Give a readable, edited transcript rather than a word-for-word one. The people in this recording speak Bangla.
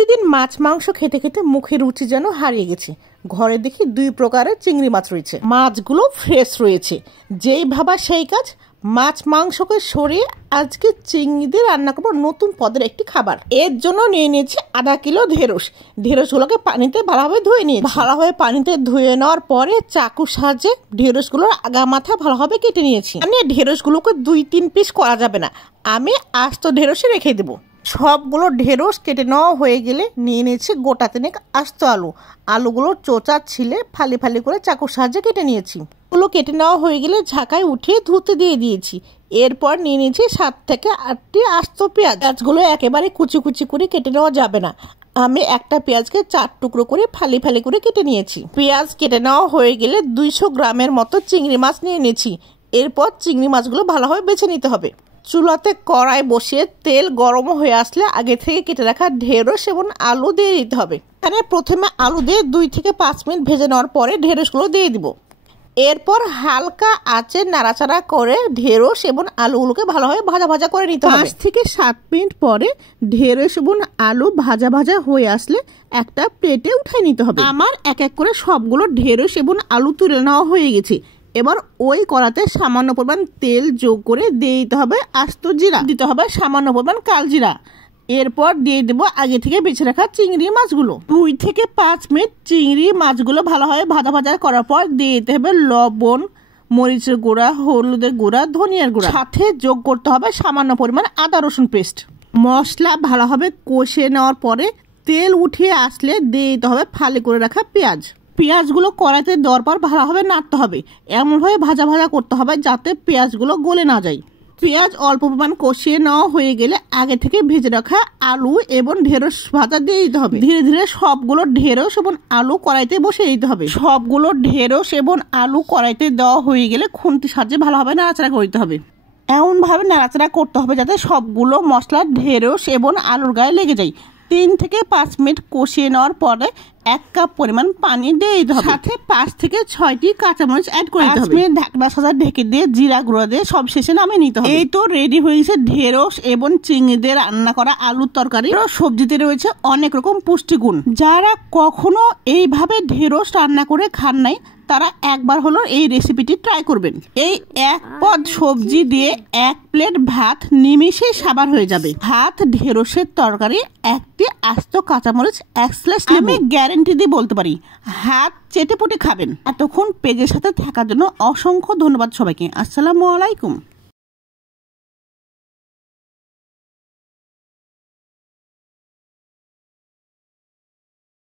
প্রতিদিন মাছ মাংস খেতে খেতে মুখের রুচি যেন হারিয়ে গেছে। ঘরে দেখি 2 প্রকারের চিংড়ি মাছ রয়েছে। মাছগুলো ফ্রেশ রয়েছে, যেই ভাবা সেই কাজ। মাছ মাংসকে সরিয়ে আজকে চিংড়ি দিয়ে রান্না করবো নতুন পদের একটি খাবার। এর জন্য নিয়ে নিয়েছি আধা কিলো ঢেঁড়স। ঢেঁড়সগুলোকে পানিতে ভালোভাবে ধুয়ে নিয়ে ভালোভাবে পানিতে ধুয়ে নেওয়ার পরে চাকুর সাহায্যে ঢেঁড়সগুলোর আগা মাথা ভালোভাবে কেটে নিয়েছি। মানে ঢেঁড়সগুলোকে 2-3 পিস করা যাবে না, আমি আস্ত ঢেঁড়সে রেখে দেবো। সবগুলো ঢেঁড়স কেটে নেওয়া হয়ে গেলে নিয়ে নিয়েছি গোটা 3 আস্ত আলু। আলুগুলো চোচা ছিলে ফালি ফালি করে চাকুর সাহায্যে কেটে নিয়েছি। ওগুলো কেটে নেওয়া হয়ে গেলে ঝাঁকায় উঠিয়ে ধুতে দিয়ে দিয়েছি। এরপর নিয়ে নিয়েছি 7 থেকে 8টি আস্ত পেঁয়াজ। পেঁয়াজগুলো একেবারে কুচি কুচি করে কেটে নেওয়া যাবে না, আমি একটা পেঁয়াজকে 4 টুকরো করে ফালি ফালি করে কেটে নিয়েছি। পেঁয়াজ কেটে নেওয়া হয়ে গেলে 200 গ্রামের মতো চিংড়ি মাছ নিয়ে নিয়েছি। এরপর চিংড়ি মাছগুলো ভালোভাবে বেছে নিতে হবে। চুলাতে কড়াই বসিয়ে তেল গরম হয়ে আসলে আগে থেকে কেটে রাখা ঢেঁড়স এবং আলু দিয়ে দিতে হবে। এখানে প্রথমে আলু দিয়ে 2 থেকে 5 মিনিট ভেজে নেওয়ার পরে ঢেঁড়সগুলো দিয়ে দিব। এরপর হালকা আঁচে নাড়াচাড়া করে ঢেঁড়স এবং আলুগুলোকে ভালোভাবে ভাজা ভাজা করে নিতে হবে। 5 থেকে 7 মিনিট পরে ঢেঁড়স এবং আলু ভাজা ভাজা হয়ে আসলে একটা প্লেটে উঠিয়ে নিতে হবে। আমার এক এক করে সবগুলো ঢেঁড়স এবং আলু তুলে নেওয়া হয়ে গেছে। এবার ওই কড়াতে সামান্য পরিমাণ তেল যোগ করে দিয়ে দিতে হবে আস্ত জিরা, দিতে হবে সামান্য পরিমাণ কালজিরা। এরপর দিয়ে দেবো আগে থেকে বেছে রাখা চিংড়ি মাছগুলো। 2 থেকে 5 মিনিট চিংড়ি মাছগুলো ভালোভাবে ভাজা ভাজা করার পর দিয়ে দিতে হবে লবণ, মরিচের গুঁড়া, হলুদের গুঁড়া, ধনিয়ার গুঁড়া, সাথে যোগ করতে হবে সামান্য পরিমাণ আদা রসুন পেস্ট। মশলা ভালোভাবে কষিয়ে নেওয়ার পরে তেল উঠিয়ে আসলে দিয়ে দিতে হবে ফালি করে রাখা পেঁয়াজ। পেঁয়াজগুলো কড়াইতে দেওয়ার পর ভালোভাবে নাড়তে হবে, এমনভাবে ভাজা ভাজা করতে হবে যাতে পেঁয়াজগুলো গলে না যায়। পেঁয়াজ অল্প পরিমাণ কষিয়ে নেওয়া হয়ে গেলে আগে থেকে ভেজে রাখা আলু এবং ঢেঁড়স ভাজা দিয়ে দিতে হবে। ধীরে ধীরে সবগুলো ঢেঁড়স এবং আলু কড়াইতে বসিয়ে দিতে হবে। সবগুলো ঢেঁড়স এবং আলু কড়াইতে দেওয়া হয়ে গেলে খুন্তির সাহায্যে ভালোভাবে নাড়াচাড়া করতে হবে। এমনভাবে নাড়াচাড়া করতে হবে যাতে সবগুলো মশলা ঢেঁড়স এবং আলুর গায়ে লেগে যায়। 3 থেকে 5 মিনিট কষিয়ে নেওয়ার পরে 1 কাপ পরিমাণ পানি দিয়ে দিতে হবে, সাথে 5 থেকে 6টি কাঁচামরিচ অ্যাড করে দিতে হবে। 5 মিনিট ঢাকনা সাজা ঢেকে দিয়ে জিরা গুঁড়ো দিয়ে সব শেষে নামিয়ে নিতে হবে। এই তো রেডি হয়ে গেছে ঢেঁড়স এবং চিংড়ি দিয়ে রান্না করা আলুর তরকারি। সবজিতে রয়েছে অনেক রকম পুষ্টিগুণ। যারা কখনো এইভাবে ঢেঁড়স রান্না করে খান নাই তারা একবার হলো এই রেসিপিটি ট্রাই করবেন। এই 1 পদ সবজি দিয়ে 1 প্লেট ভাত নিমেষেই সাবার হয়ে যাবে। ভাত, ঢেঁড়সের তরকারি, 1টি আস্ত কাঁচামরিচ, 1 স্লাইস লেবু। আমি গ্যারান্টি দিয়ে বলতে পারি হাত চেটে পুটে খাবেন। এতক্ষণ পেজের সাথে থাকার জন্য অসংখ্য ধন্যবাদ সবাইকে। আসসালামু আলাইকুম।